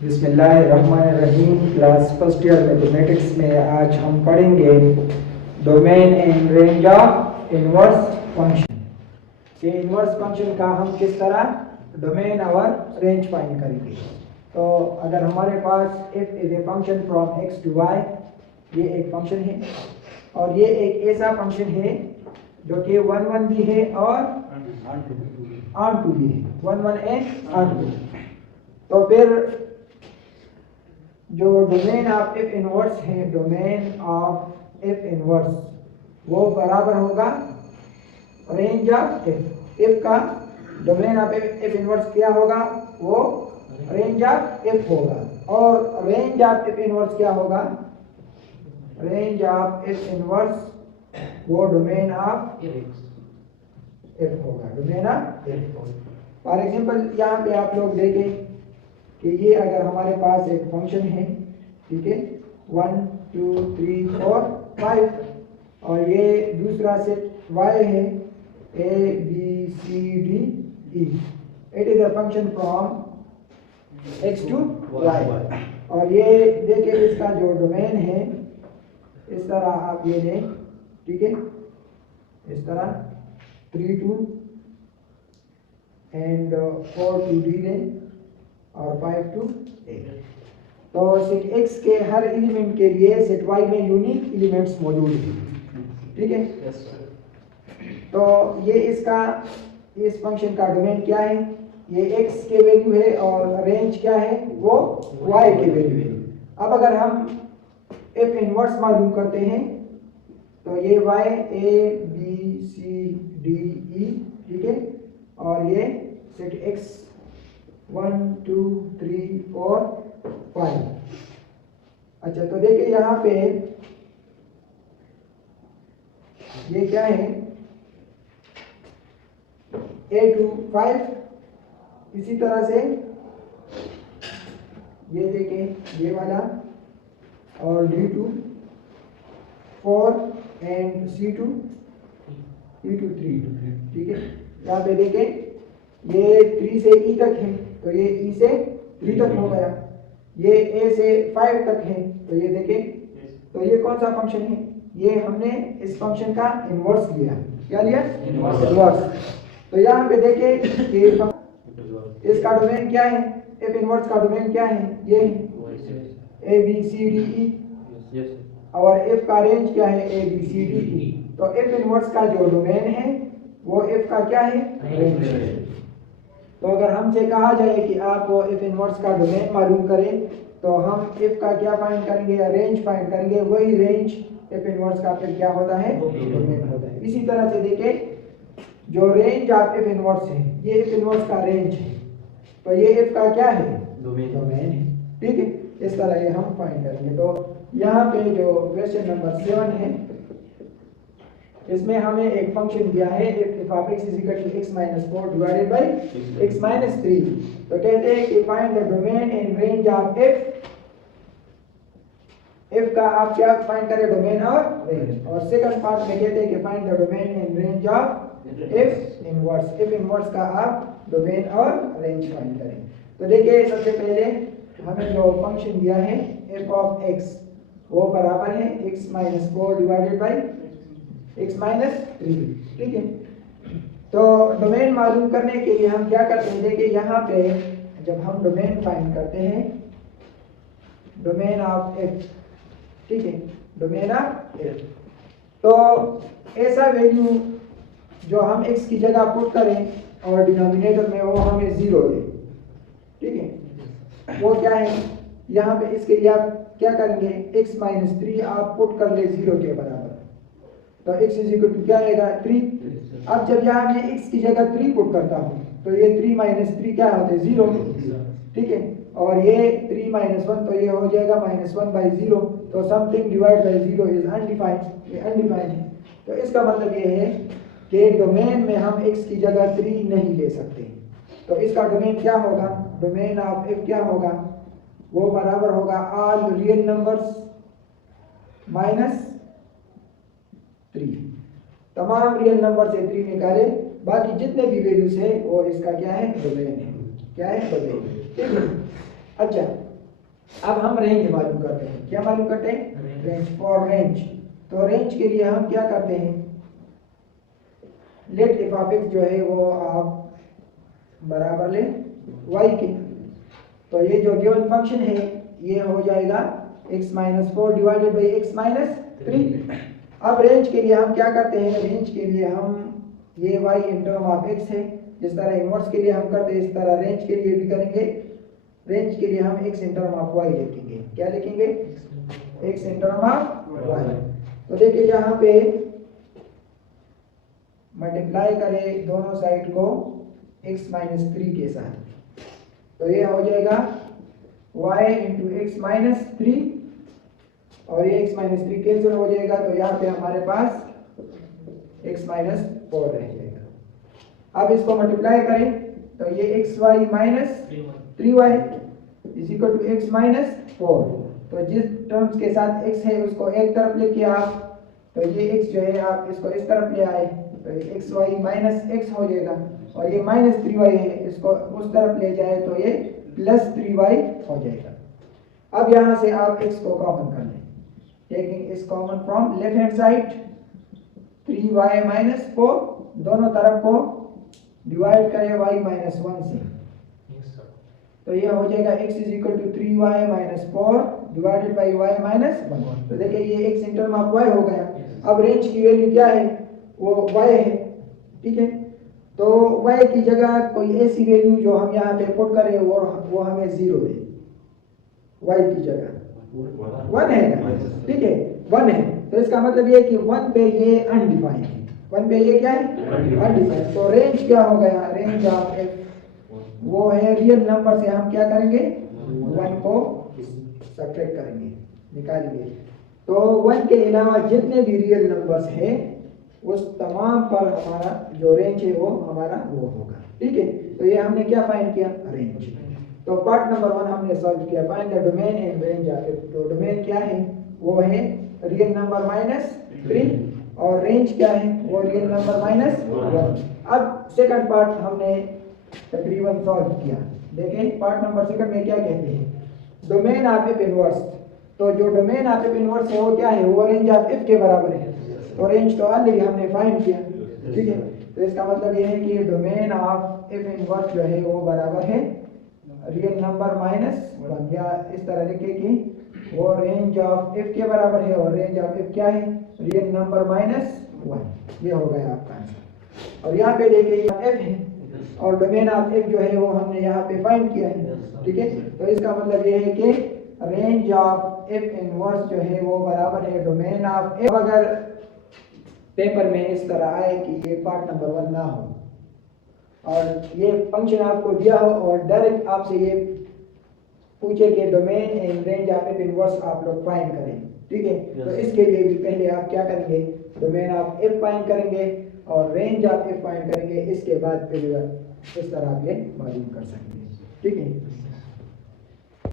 बिस्मिल्लाहिर्रहमानिर्रहीम। Class first year mathematics में आज हम पढ़ेंगे domain and range of inverse function. ये इनवर्स फंक्शन का हम किस तरह डोमेन और रेंज फाइंड करेंगे। तो अगर हमारे पास f is a function from x to y, ये एक फंक्शन है और ये एक ऐसा फंक्शन है जो कि 1 1 भी है और ऑन टू भी है, 1 1 एंड ऑन टू। तो फिर जो डोमेन ऑफ एफ इनवर्स है, डोमेन ऑफ एफ इनवर्स वो बराबर होगा रेंज ऑफ एफ। एफ का डोमेन ऑफ एफ इनवर्स क्या होगा? वो रेंज ऑफ एफ होगा। और रेंज ऑफ एफ इनवर्स क्या होगा? रेंज ऑफ एफ इनवर्स वो डोमेन ऑफ एफ होगा, domain of F. For example यहाँ पे आप लोग देखें कि ये अगर हमारे पास एक फंक्शन है, ठीक है, 1 2 3 4 5, और ये दूसरा सेट y है a b c d e। It is a function from x to y। और ये देखिए इसका जो डोमेन है इस तरह आप ये लें, ठीक है, इस तरह 3 2 एंड 4 2 d लें और 5 to 8। तो सेट x के हर एलिमेंट के लिए सेट y में यूनिक एलिमेंट्स मौजूद हैं, ठीक है। तो ये इसका इस फंक्शन का डोमेन क्या है? ये x के वैल्यू है और रेंज क्या है? वो y के वैल्यू है। अब अगर हम f इनवर्स मालूम करते हैं तो ये y a b c d e, ठीक है, और ये सेट x 1 2 3 4 5। अच्छा, तो देखिए यहाँ पे ये क्या है? a to 5, इसी तरह से ये देखें ये वाला, और d to 4 and c to 3, ठीक है। यहाँ पे देखें ये 3 से e तक है तो ये e से 3 तक हो गया, ये a से 5 तक है तो ये देखें, तो ये कौन सा फंक्शन है? ये हमने इस फंक्शन का इनवर्स लिया। क्या लिया? इनवर्स। तो यहाँ पे देखें कि इसका डोमेन क्या है? एफ इनवर्स का डोमेन क्या है? ये a b c d e, और f का रेंज क्या है? a b c d e। तो एफ इनवर्स का जो डोमेन है वो f का क्या है? रेंज है। तो अगर हमसे कहा जाए कि आप एफ इनवर्स का डोमेन मालूम करें तो हम f का क्या फाइंड करेंगे? या रेंज फाइंड करेंगे। वही रेंज एफ इनवर्स का फिर क्या होता है? डोमेन होता है। इसी तरह से देखें जो रेंज ऑफ एफ इनवर्स है, ये एफ इनवर्स का रेंज है, तो ये f का क्या है? डोमेन है, ठीक है। इस तरह ये हम फाइंड करेंगे। तो यहाँ पे जो क्वेश्चन नंबर 7 है, इसमें हमें एक फंक्शन दिया है f of x is equal to x minus 4 divided by x minus 3। तो कहते हैं कि find the domain and range of f का आप क्या फाइंड करें? डोमेन और रेंज। और सेकंड पार्ट में कहते हैं कि find the domain and range of f inverse का आप डोमेन और रेंज फाइंड करें। तो देखिए सबसे पहले हमें जो फंक्शन दिया है f of x वो बराबर है x minus 4 divided by x minus 3, ठीक है। तो डोमेन मालूम करने के लिए हम क्या करते हैं? देखिए यहाँ पे जब हम डोमेन फाइंड करते हैं, डोमेन ऑफ f, ठीक है, डोमेन ऑफ f, तो ऐसा वैल्यू जो हम x की जगह पुट करें और डिनोमिनेटर में वो हमें 0 दे, ठीक है। वो क्या है? यहाँ पे इसके लिए आप क्या करेंगे? x minus 3 आप पुट कर ले 0 के बराबर, तो x इज इक्वल टू क्या आएगा? 3। अब जब यहाँ मैं x की जगह 3 पुट करता हूँ तो ये 3 minus 3 क्या होता है? 0, ठीक है। और ये 3 minus 1 तो ये हो जाएगा -1/0। तो something divide by 0 is undefined, ये अनडिफाइंड है। तो इसका मतलब ये है कि डोमेन में हम x की जगह 3 नहीं ले सकते। तो इसका डोमेन क्या होगा? डोमेन ऑफ f क्या होगा? वो बराबर होगा ऑल रियल नंबर्स माइनस 3। तमाम रियल नंबर से 3 निकाले, बाकी जितने भी वैल्यूज है वो इसका क्या है? डोमेन है। क्या है? डोमेन, ठीक है। अच्छा, अब हम रेंज मालूम करते हैं। क्या मालूम करते हैं? रेंज। फॉर रेंज, तो रेंज के लिए हम क्या करते हैं, लेट एफ ऑफ एक्स जो है वो आप बराबर ले y के। तो ये जो गिवन फंक्शन है ये हो जाएगा x minus 4 divided by x minus 3। अब रेंज के लिए हम क्या करते हैं, रेंज के लिए हम ये y in term of x है, जिस तरह इनवर्स के लिए हम करते हैं इस तरह रेंज के लिए भी करेंगे। रेंज के लिए हम x in term of y लिखेंगे। क्या लिखेंगे? x in term of y। तो देखिए यहाँ पे मल्टीप्लाई करें दोनों साइड को x माइनस 3 के साथ, तो ये हो जाएगा y इंटू एक्स माइनस 3, और ये x माइनस 3 कैंसिल हो जाएगा, तो यहाँ पे हमारे पास x माइनस 4 रह जाएगा। अब इसको मल्टीप्लाई करें तो ये X Y minus 3y is equal to X minus 4। तो जिस टर्म्स के साथ x है उसको एक तरफ लेके आप, तो ये x जो है आप इसको इस तरफ ले आए, तो ये एक्स वाई माइनस एक्स हो जाएगा, और ये माइनस 3y है इसको उस तरफ ले जाए तो ये प्लस 3y हो जाएगा। अब यहाँ से आप x को कॉमन कर लें, टेकिंग इस common from left hand side 3y minus 4, दोनों तरफ को डिवाइड करें y माइनस 1 से, तो ये हो जाएगा x is equal to 3y minus 4 divided by y minus 1। तो देखिए ये x in term of y हो गया। अब रेंज की वैल्यू क्या है, वो y है, ठीक है। तो y की जगह कोई ऐसी वैल्यू जो हम यहाँ पे पुट करें वो हमें 0 दे, y की जगह 1 है ना, ठीक है 1 है। तो इसका मतलब ये कि 1 पे ये अनडिफाइंड है, 1 पे ये क्या है अनडिफाइंड। तो रेंज क्या हो गया, रेंज ऑफ f वो है रियल नंबर से हम क्या करेंगे 1 को सब्ट्रैक्ट करेंगे, निकालेंगे। तो 1 के अलावा जितने भी रियल नंबर्स हैं उस तमाम पर हमारा जो रेंज है वो हमारा वो होगा, ठीक है। तो ये हमने क्या फाइंड किया, रेंज। तो पार्ट नंबर 1 हमने सॉल्व किया, find the domain and range of it. तो डोमेन क्या है, वो है रियल नंबर माइनस 3, और रेंज क्या है, वो रियल नंबर माइनस 1। अब सेकंड पार्ट हमने तकरीबन सॉल्व किया। देखें पार्ट नंबर सेकंड में क्या कहते हैं, डोमेन ऑफ एफ इनवर्स। तो जो डोमेन ऑफ एफ इनवर्स है वो क्या है, वो रेंज ऑफ एफ के बराबर है। तो रेंज तो ऑलरेडी हमने फाइंड किया, ठीक है। तो इसका मतलब ये है कि डोमेन ऑफ एफ इनवर्स जो है वो बराबर है रियल नंबर माइनस 1, या इस तरह लिखे कि वो रेंज ऑफ एफ के बराबर है, और रेंज ऑफ एफ क्या है, रियल नंबर माइनस 1। ये हो गया आपका आंसर। और यहाँ पे देखिए एफ है और डोमेन ऑफ एफ जो है वो हमने यहाँ पे फाइंड किया है, ठीक है। तो इसका मतलब ये है कि रेंज ऑफ एफ इनवर्स जो है वो बराबर है डोमेन ऑफ एफ। अगर पेपर में इस तरह आए कि ये पार्ट नंबर 1 ना हो और ये फंक्शन आपको दिया हो और डायरेक्ट आपसे ये पूछे कि domain and range of F inverse आप लोग फाइंड करें, ठीक है। तो इसके लिए भी पहले आप क्या करेंगे, डोमेन ऑफ एफ फाइंड करेंगे और रेंज ऑफ एफ फाइंड करेंगे, इसके बाद फिर इस तरह आप ये मालूम कर सकते हैं, ठीक है।